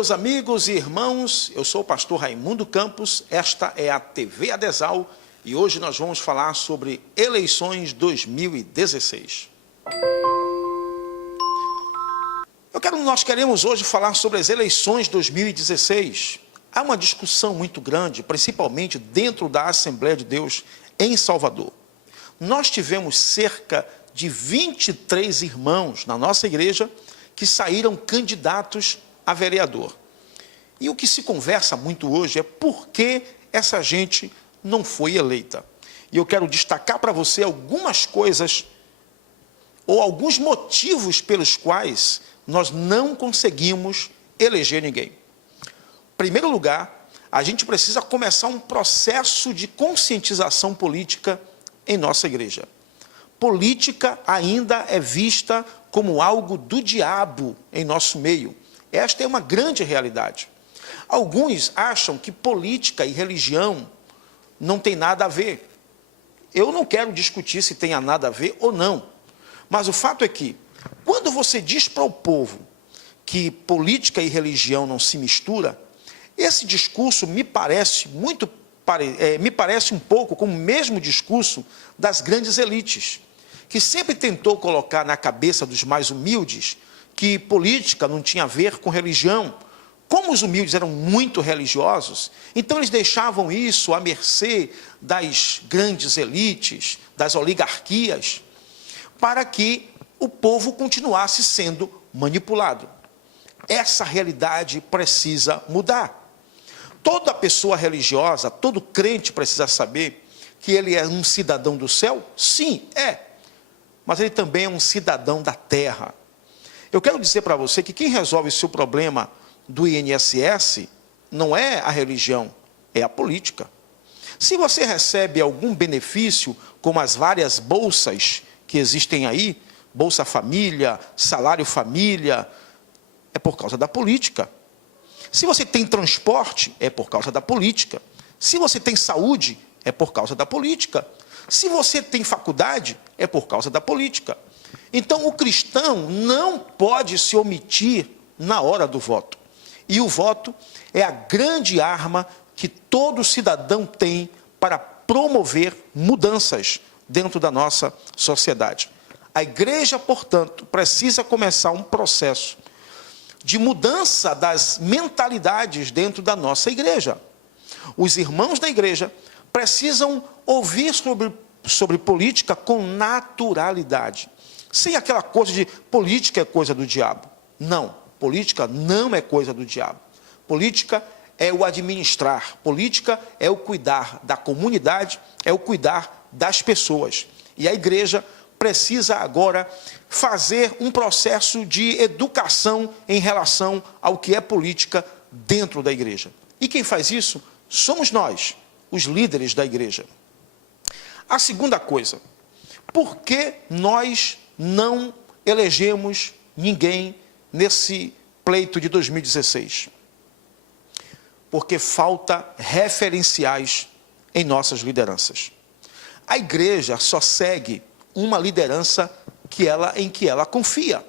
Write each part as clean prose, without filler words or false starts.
meus amigos e irmãos, eu sou o pastor Raimundo Campos, esta é a TV Adesal e hoje nós vamos falar sobre eleições 2016. Nós queremos hoje falar sobre as eleições 2016. Há uma discussão muito grande, principalmente dentro da Assembleia de Deus em Salvador. Nós tivemos cerca de 23 irmãos na nossa igreja que saíram candidatos a vereador. E o que se conversa muito hoje é por que essa gente não foi eleita. E eu quero destacar para você algumas coisas ou alguns motivos pelos quais nós não conseguimos eleger ninguém. Em primeiro lugar, a gente precisa começar um processo de conscientização política em nossa igreja. Política ainda é vista como algo do diabo em nosso meio. Esta é uma grande realidade. Alguns acham que política e religião não tem nada a ver. Eu não quero discutir se tem nada a ver ou não. Mas o fato é que, quando você diz para o povo que política e religião não se mistura, esse discurso me parece um pouco como o mesmo discurso das grandes elites, que sempre tentou colocar na cabeça dos mais humildes que política não tinha a ver com religião. Como os humildes eram muito religiosos, então eles deixavam isso à mercê das grandes elites, das oligarquias, para que o povo continuasse sendo manipulado. Essa realidade precisa mudar. Toda pessoa religiosa, todo crente precisa saber que ele é um cidadão do céu? Sim, é. Mas ele também é um cidadão da terra. Eu quero dizer para você que quem resolve o seu problema do INSS não é a religião, é a política. Se você recebe algum benefício, como as várias bolsas que existem aí, Bolsa Família, Salário Família, é por causa da política. Se você tem transporte, é por causa da política. Se você tem saúde, é por causa da política. Se você tem faculdade, é por causa da política. Então, o cristão não pode se omitir na hora do voto. E o voto é a grande arma que todo cidadão tem para promover mudanças dentro da nossa sociedade. A igreja, portanto, precisa começar um processo de mudança das mentalidades dentro da nossa igreja. Os irmãos da igreja precisam ouvir sobre política com naturalidade, sem aquela coisa de política é coisa do diabo. Não, política não é coisa do diabo. Política é o administrar, política é o cuidar da comunidade, é o cuidar das pessoas. E a igreja precisa agora fazer um processo de educação em relação ao que é política dentro da igreja. E quem faz isso somos nós, os líderes da igreja. A segunda coisa, por que nós não elegemos ninguém nesse pleito de 2016? Porque falta referenciais em nossas lideranças. A igreja só segue uma liderança em que ela confia.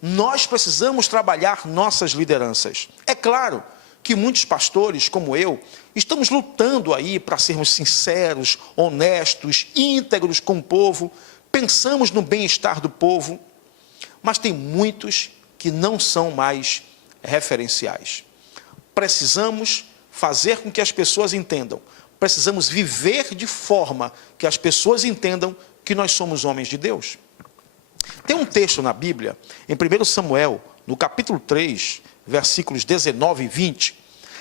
Nós precisamos trabalhar nossas lideranças. É claro que muitos pastores, como eu, estamos lutando aí para sermos sinceros, honestos, íntegros com o povo, pensamos no bem-estar do povo, mas tem muitos que não são mais referenciais. Precisamos fazer com que as pessoas entendam, precisamos viver de forma que as pessoas entendam que nós somos homens de Deus. Tem um texto na Bíblia, em 1 Samuel, no capítulo 3, versículos 19 e 20,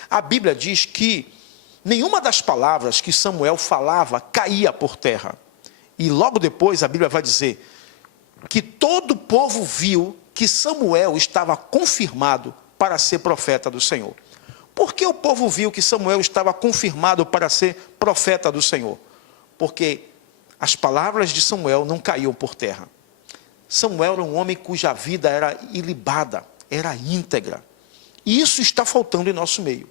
a Bíblia diz que nenhuma das palavras que Samuel falava caía por terra. E logo depois a Bíblia vai dizer que todo o povo viu que Samuel estava confirmado para ser profeta do Senhor. Por que o povo viu que Samuel estava confirmado para ser profeta do Senhor? Porque as palavras de Samuel não caíam por terra. Samuel era um homem cuja vida era ilibada, era íntegra. E isso está faltando em nosso meio.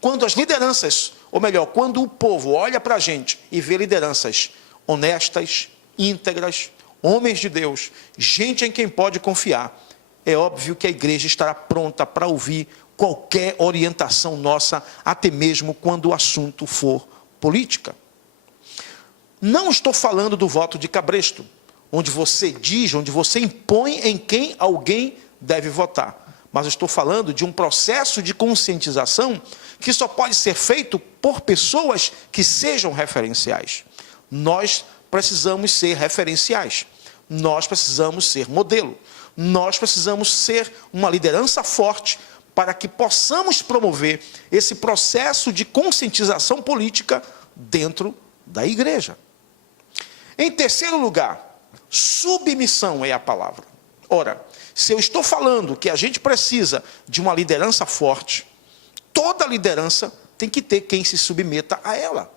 Quando as lideranças, ou melhor, quando o povo olha para a gente e vê lideranças honestas, íntegras, homens de Deus, gente em quem pode confiar, é óbvio que a igreja estará pronta para ouvir qualquer orientação nossa, até mesmo quando o assunto for política. Não estou falando do voto de cabresto, onde você diz, onde você impõe em quem alguém deve votar. Mas eu estou falando de um processo de conscientização que só pode ser feito por pessoas que sejam referenciais. Nós precisamos ser referenciais. Nós precisamos ser modelo. Nós precisamos ser uma liderança forte para que possamos promover esse processo de conscientização política dentro da igreja. Em terceiro lugar, submissão é a palavra. Ora, se eu estou falando que a gente precisa de uma liderança forte, toda liderança tem que ter quem se submeta a ela.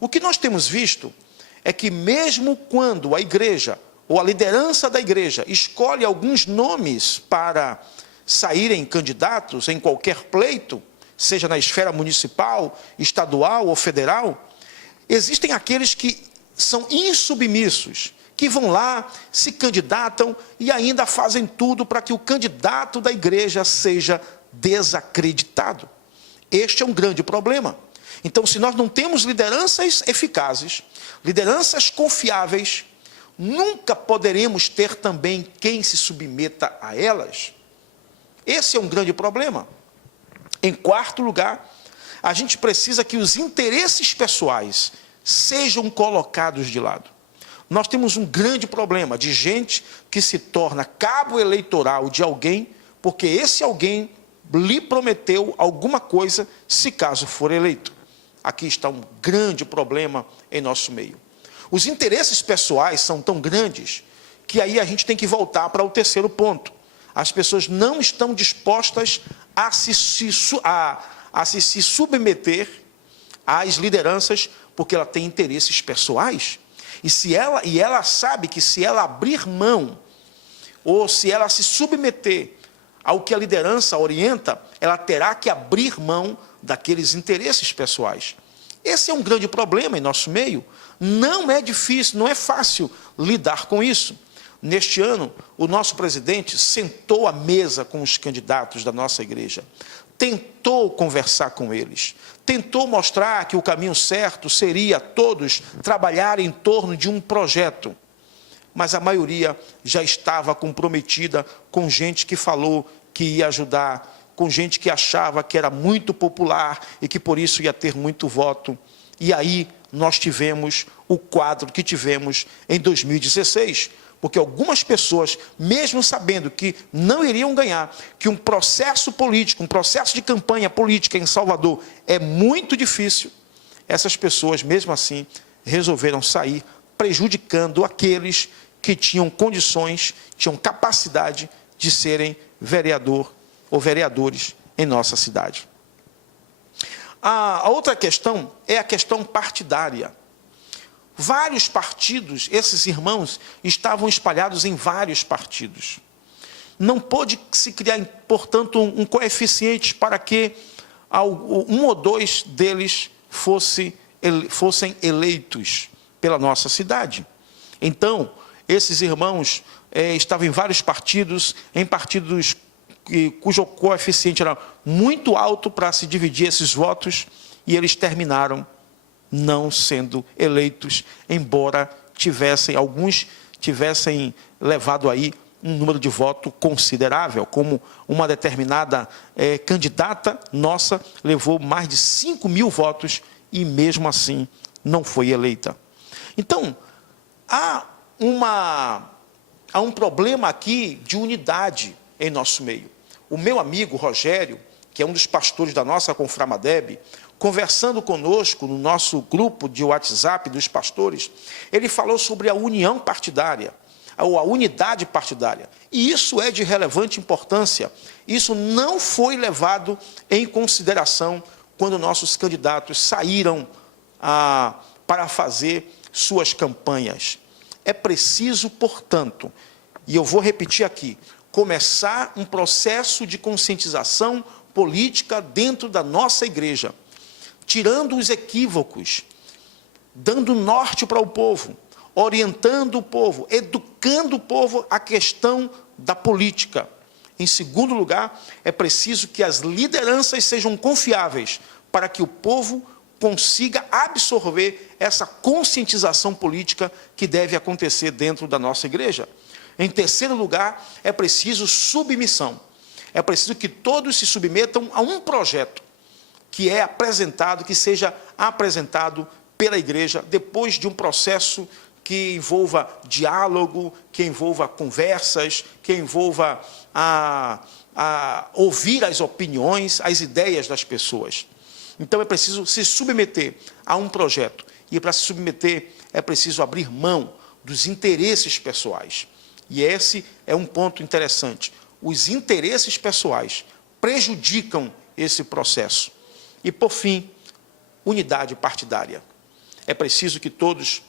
O que nós temos visto é que mesmo quando a igreja, ou a liderança da igreja, escolhe alguns nomes para saírem candidatos em qualquer pleito, seja na esfera municipal, estadual ou federal, existem aqueles que são insubmissos, que vão lá, se candidatam e ainda fazem tudo para que o candidato da igreja seja desacreditado. Este é um grande problema. Então, se nós não temos lideranças eficazes, lideranças confiáveis, nunca poderemos ter também quem se submeta a elas. Esse é um grande problema. Em quarto lugar, a gente precisa que os interesses pessoais sejam colocados de lado. Nós temos um grande problema de gente que se torna cabo eleitoral de alguém, porque esse alguém lhe prometeu alguma coisa, se caso for eleito. Aqui está um grande problema em nosso meio. Os interesses pessoais são tão grandes, que aí a gente tem que voltar para o terceiro ponto. As pessoas não estão dispostas a se submeter às lideranças, porque ela tem interesses pessoais. E ela sabe que se ela abrir mão, ou se ela se submeter ao que a liderança orienta, ela terá que abrir mão daqueles interesses pessoais. Esse é um grande problema em nosso meio. Não é difícil, não é fácil lidar com isso. Neste ano, o nosso presidente sentou à mesa com os candidatos da nossa igreja, tentou conversar com eles, tentou mostrar que o caminho certo seria todos trabalhar em torno de um projeto, mas a maioria já estava comprometida com gente que falou que ia ajudar, com gente que achava que era muito popular e que por isso ia ter muito voto. E aí nós tivemos o quadro que tivemos em 2016, porque algumas pessoas, mesmo sabendo que não iriam ganhar, que um processo político, um processo de campanha política em Salvador é muito difícil, essas pessoas, mesmo assim, resolveram sair, prejudicando aqueles que tinham condições, tinham capacidade de serem vereador ou vereadores em nossa cidade. A outra questão é a questão partidária. Vários partidos, esses irmãos estavam espalhados em vários partidos. Não pôde se criar, portanto, um coeficiente para que um ou dois deles fossem eleitos pela nossa cidade. Então, esses irmãos estavam em vários partidos, em partidos cujo coeficiente era muito alto para se dividir esses votos, e eles terminaram não sendo eleitos, embora alguns tivessem levado aí um número de voto considerável, como uma determinada candidata nossa levou mais de 5.000 votos e mesmo assim não foi eleita. Então, há um problema aqui de unidade em nosso meio. O meu amigo Rogério, que é um dos pastores da nossa Conframadeb, conversando conosco no nosso grupo de WhatsApp dos pastores, ele falou sobre a união partidária, ou a unidade partidária. E isso é de relevante importância. Isso não foi levado em consideração quando nossos candidatos saíram para fazer suas campanhas. É preciso, portanto, e eu vou repetir aqui, começar um processo de conscientização política dentro da nossa igreja, tirando os equívocos, dando norte para o povo, orientando o povo, educando o povo à questão da política. Em segundo lugar, é preciso que as lideranças sejam confiáveis para que o povo consiga absorver essa conscientização política que deve acontecer dentro da nossa igreja. Em terceiro lugar, é preciso submissão. É preciso que todos se submetam a um projeto que é apresentado, que seja apresentado pela igreja, depois de um processo que envolva diálogo, que envolva conversas, que envolva ouvir as opiniões, as ideias das pessoas. Então é preciso se submeter a um projeto. E para se submeter é preciso abrir mão dos interesses pessoais. E esse é um ponto interessante. Os interesses pessoais prejudicam esse processo. E, por fim, unidade partidária. É preciso que todos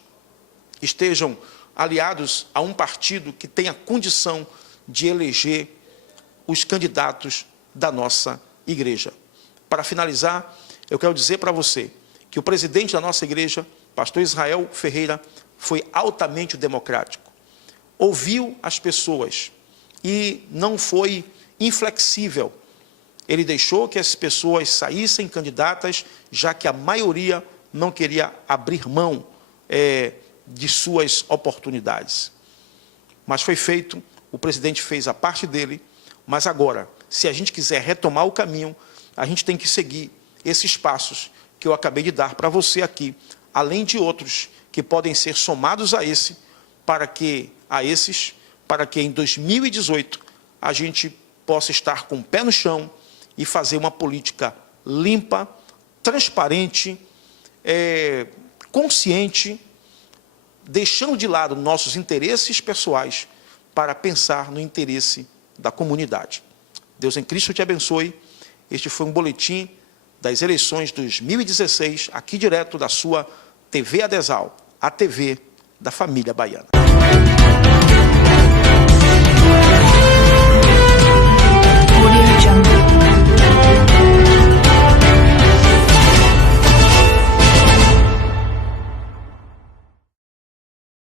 estejam aliados a um partido que tenha condição de eleger os candidatos da nossa igreja. Para finalizar, eu quero dizer para você que o presidente da nossa igreja, pastor Israel Ferreira, foi altamente democrático. Ouviu as pessoas e não foi inflexível. Ele deixou que as pessoas saíssem candidatas, já que a maioria não queria abrir mão de suas oportunidades. Mas foi feito, o presidente fez a parte dele, mas agora, se a gente quiser retomar o caminho, a gente tem que seguir esses passos que eu acabei de dar para você aqui, além de outros que podem ser somados a esse, para que em 2018 a gente possa estar com o pé no chão e fazer uma política limpa, transparente, consciente, deixando de lado nossos interesses pessoais para pensar no interesse da comunidade. Deus em Cristo te abençoe. Este foi um boletim das eleições 2016, aqui direto da sua TV Adesal, a TV da família baiana.